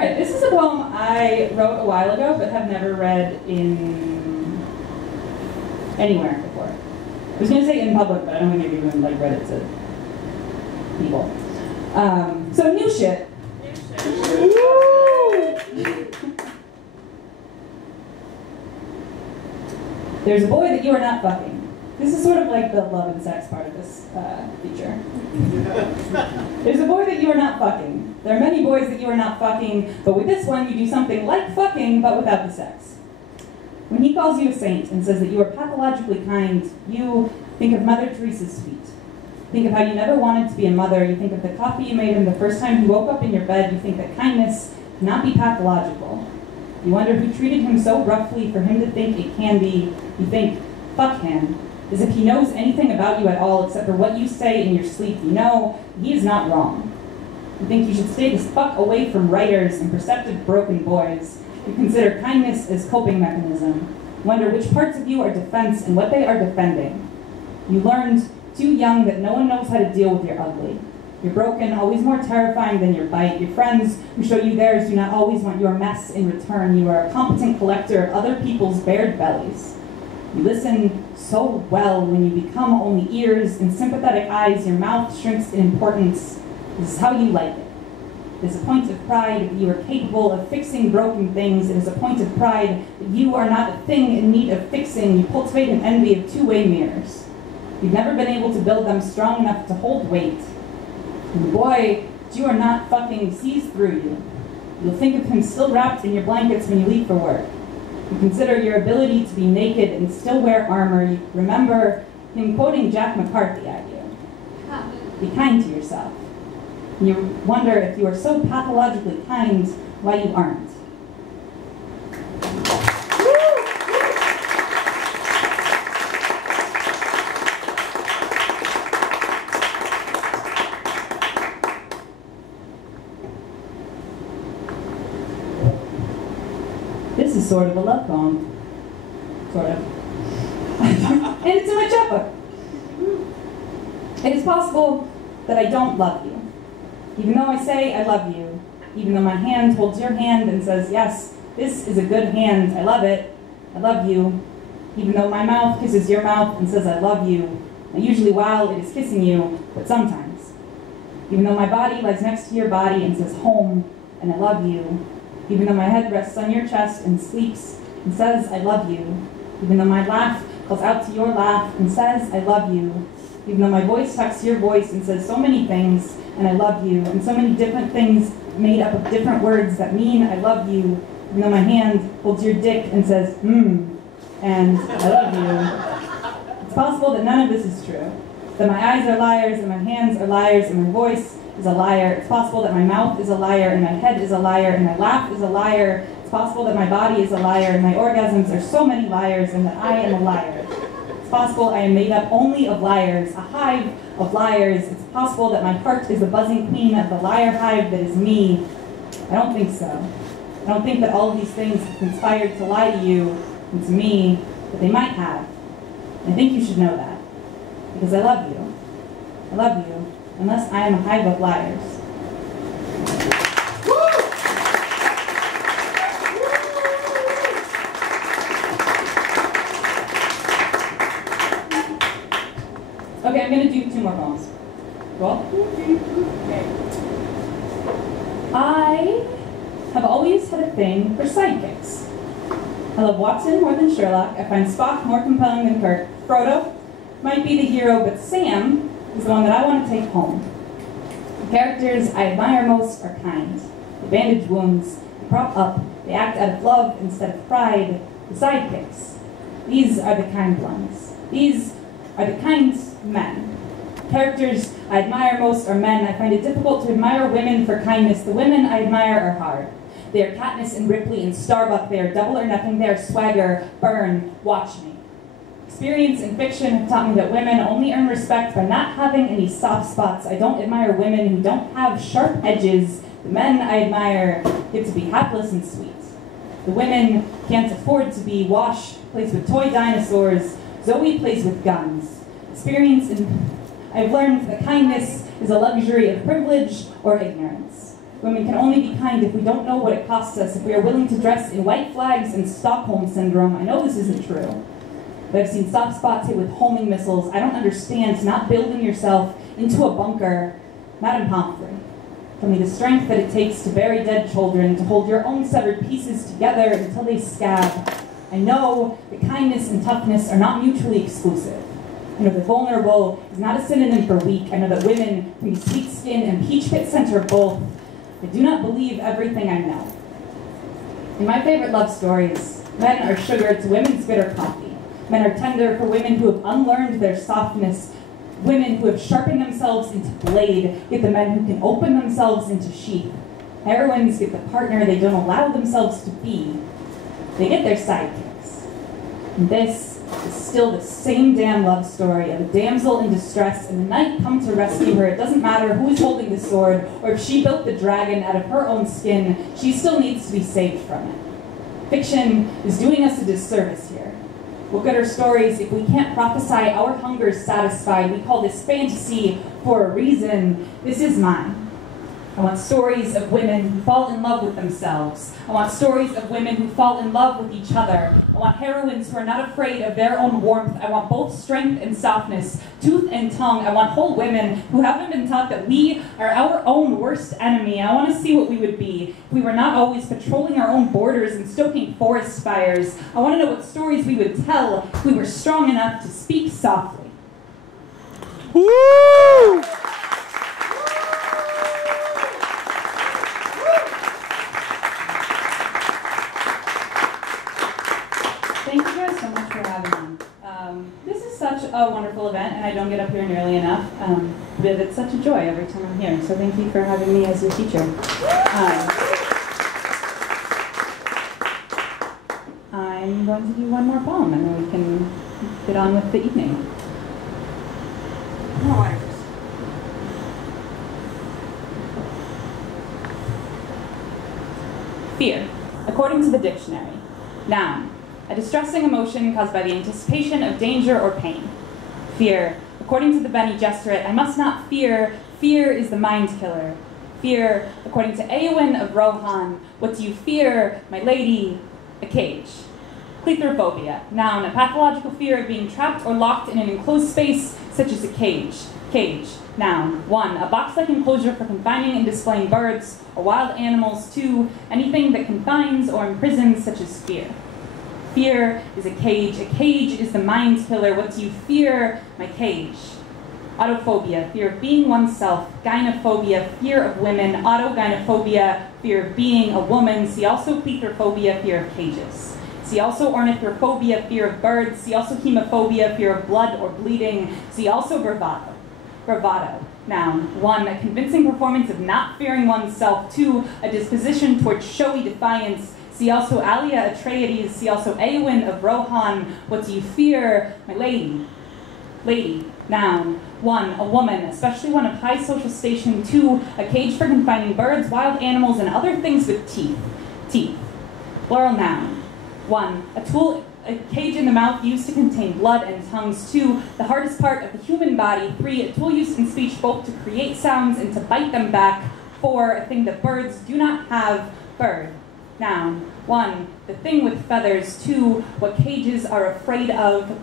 Alright, this is a poem I wrote a while ago, but have never read in anywhere before. I was going to say in public, but I don't think I've even read it to people. So new shit. There's a boy that you are not fucking. This is sort of like the love and sex part of this feature. There's a boy that you are not fucking. There are many boys that you are not fucking, but with this one you do something like fucking, but without the sex. When he calls you a saint and says that you are pathologically kind, you think of Mother Teresa's feet. Think of how you never wanted to be a mother. You think of the coffee you made him the first time you woke up in your bed. You think that kindness cannot be pathological. You wonder who treated him so roughly for him to think it can be. You think, fuck him, as if he knows anything about you at all except for what you say in your sleep. You know he is not wrong. You think you should stay the fuck away from writers and perceptive broken boys. You consider kindness as coping mechanism. Wonder which parts of you are defense and what they are defending. You learned too young that no one knows how to deal with your ugly. You're broken, always more terrifying than your bite. Your friends who show you theirs do not always want your mess in return. You are a competent collector of other people's bared bellies. You listen so well when you become only ears and sympathetic eyes. Your mouth shrinks in importance. This is how you like it. It is a point of pride that you are capable of fixing broken things. It is a point of pride that you are not a thing in need of fixing. You cultivate an envy of two-way mirrors. You've never been able to build them strong enough to hold weight. And the boy that you are not fucking sees through you. You'll think of him still wrapped in your blankets when you leave for work. You consider your ability to be naked and still wear armor. You remember him quoting Jack McCarthy at you. Be kind to yourself. And you wonder if you are so pathologically kind, why you aren't. This is sort of a love poem. Sort of. And it's in my chapbook. It is possible that I don't love you. Even though I say I love you, even though my hand holds your hand and says, yes, this is a good hand, I love it, I love you, even though my mouth kisses your mouth and says I love you, and usually while it is kissing you, but sometimes. Even though my body lies next to your body and says home, and I love you, even though my head rests on your chest and sleeps and says I love you, even though my laugh calls out to your laugh and says I love you, even though my voice talks to your voice and says so many things, and I love you, and so many different things made up of different words that mean I love you, even though my hand holds your dick and says, and I love you. It's possible that none of this is true. That my eyes are liars, and my hands are liars, and my voice is a liar. It's possible that my mouth is a liar, and my head is a liar, and my laugh is a liar. It's possible that my body is a liar, and my orgasms are so many liars, and that I am a liar. It's possible I am made up only of liars, a hive of liars. It's possible that my heart is the buzzing queen of the liar hive that is me. I don't think so. I don't think that all of these things have conspired to lie to you and to me, but they might have. And I think you should know that. Because I love you. I love you, unless I am a hive of liars. Okay, I'm going to do 2 more poems. Cool? Okay. I have always had a thing for sidekicks. I love Watson more than Sherlock. I find Spock more compelling than Kirk. Frodo might be the hero, but Sam is the one that I want to take home. The characters I admire most are kind. They bandage wounds, they prop up, they act out of love instead of pride. The sidekicks. These are the kind ones. These are the kind men. Characters I admire most are men. I find it difficult to admire women for kindness. The women I admire are hard. They are Katniss and Ripley and Starbuck. They are Double or Nothing. They are Swagger, Burn, Watch Me. Experience and fiction have taught me that women only earn respect by not having any soft spots. I don't admire women who don't have sharp edges. The men I admire get to be hapless and sweet. The women can't afford to be. Wash plays with toy dinosaurs. Zoe plays with guns. Experience and I've learned that kindness is a luxury of privilege or ignorance. Women can only be kind if we don't know what it costs us, if we are willing to dress in white flags and Stockholm Syndrome. I know this isn't true, but I've seen soft spots hit with homing missiles. I don't understand not building yourself into a bunker. Madame Pomfrey, for me the strength that it takes to bury dead children, to hold your own severed pieces together until they scab. I know that kindness and toughness are not mutually exclusive. I know that vulnerable is not a synonym for weak. I know that women can be sweet skin and peach pit center both. I do not believe everything I know. In my favorite love stories, men are sugar to women's bitter coffee. Men are tender for women who have unlearned their softness, women who have sharpened themselves into blade, get the men who can open themselves into sheath. Heroines get the partner they don't allow themselves to be. They get their sidekicks. And this is still the same damn love story of a damsel in distress and the knight come to rescue her. It doesn't matter who is holding the sword or if she built the dragon out of her own skin, she still needs to be saved from it. Fiction is doing us a disservice here. What good are stories if we can't prophesy our hungers satisfied? We call this fantasy for a reason. This is mine. I want stories of women who fall in love with themselves. I want stories of women who fall in love with each other. I want heroines who are not afraid of their own warmth. I want both strength and softness, tooth and tongue. I want whole women who haven't been taught that we are our own worst enemy. I want to see what we would be if we were not always patrolling our own borders and stoking forest fires. I want to know what stories we would tell if we were strong enough to speak softly. Woo! Thank you guys so much for having me. This is such a wonderful event, and I don't get up here nearly enough, but it's such a joy every time I'm here, so thank you for having me as your teacher. I'm going to do one more poem, and then we can get on with the evening. Fear, according to the dictionary. Noun, a distressing emotion caused by the anticipation of danger or pain. Fear, according to the Bene Gesserit, I must not fear. Fear is the mind killer. Fear, according to Eowyn of Rohan, what do you fear, my lady? A cage. Claustrophobia, noun, a pathological fear of being trapped or locked in an enclosed space, such as a cage. Cage, noun, 1, a box-like enclosure for confining and displaying birds or wild animals. 2, anything that confines or imprisons, such as fear. Fear is a cage. A cage is the mind killer. What do you fear, my cage? Autophobia, fear of being oneself. Gynophobia, fear of women. Autogynophobia, fear of being a woman. See also claustrophobia, fear of cages. See also ornithorophobia, fear of birds. See also hemophobia, fear of blood or bleeding. See also bravado. Bravado, noun, 1, a convincing performance of not fearing oneself. 2, a disposition towards showy defiance. See also Alia Atreides. See also Eowyn of Rohan. What do you fear, my lady? Lady, noun, 1, a woman, especially one of high social station. 2, a cage for confining birds, wild animals, and other things with teeth. Teeth. Plural noun. 1, a cage in the mouth used to contain blood and tongues. 2, the hardest part of the human body. 3, a tool used in speech both to create sounds and to bite them back. 4, a thing that birds do not have. Bird. Noun, 1, the thing with feathers. 2, what cages are afraid of.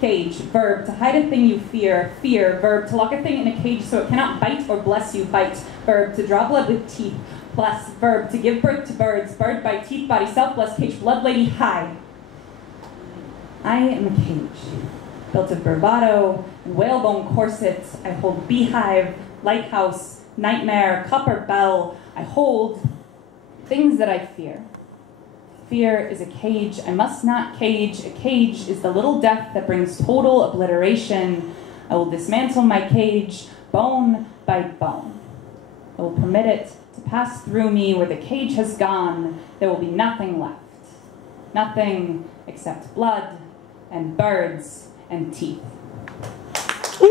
Cage, verb, to hide a thing you fear. Fear, verb, to lock a thing in a cage so it cannot bite or bless you. Bite, verb, to draw blood with teeth. Bless, verb, to give birth to birds. Bird, bite, teeth, body, self, bless, cage, blood, lady, hide. I am a cage, built of bravado and whalebone corsets. I hold beehive, lighthouse, nightmare, copper bell. I hold things that I fear. Fear is a cage I must not cage. A cage is the little death that brings total obliteration. I will dismantle my cage, bone by bone. I will permit it to pass through me. Where the cage has gone, there will be nothing left. Nothing except blood and birds and teeth. Woo!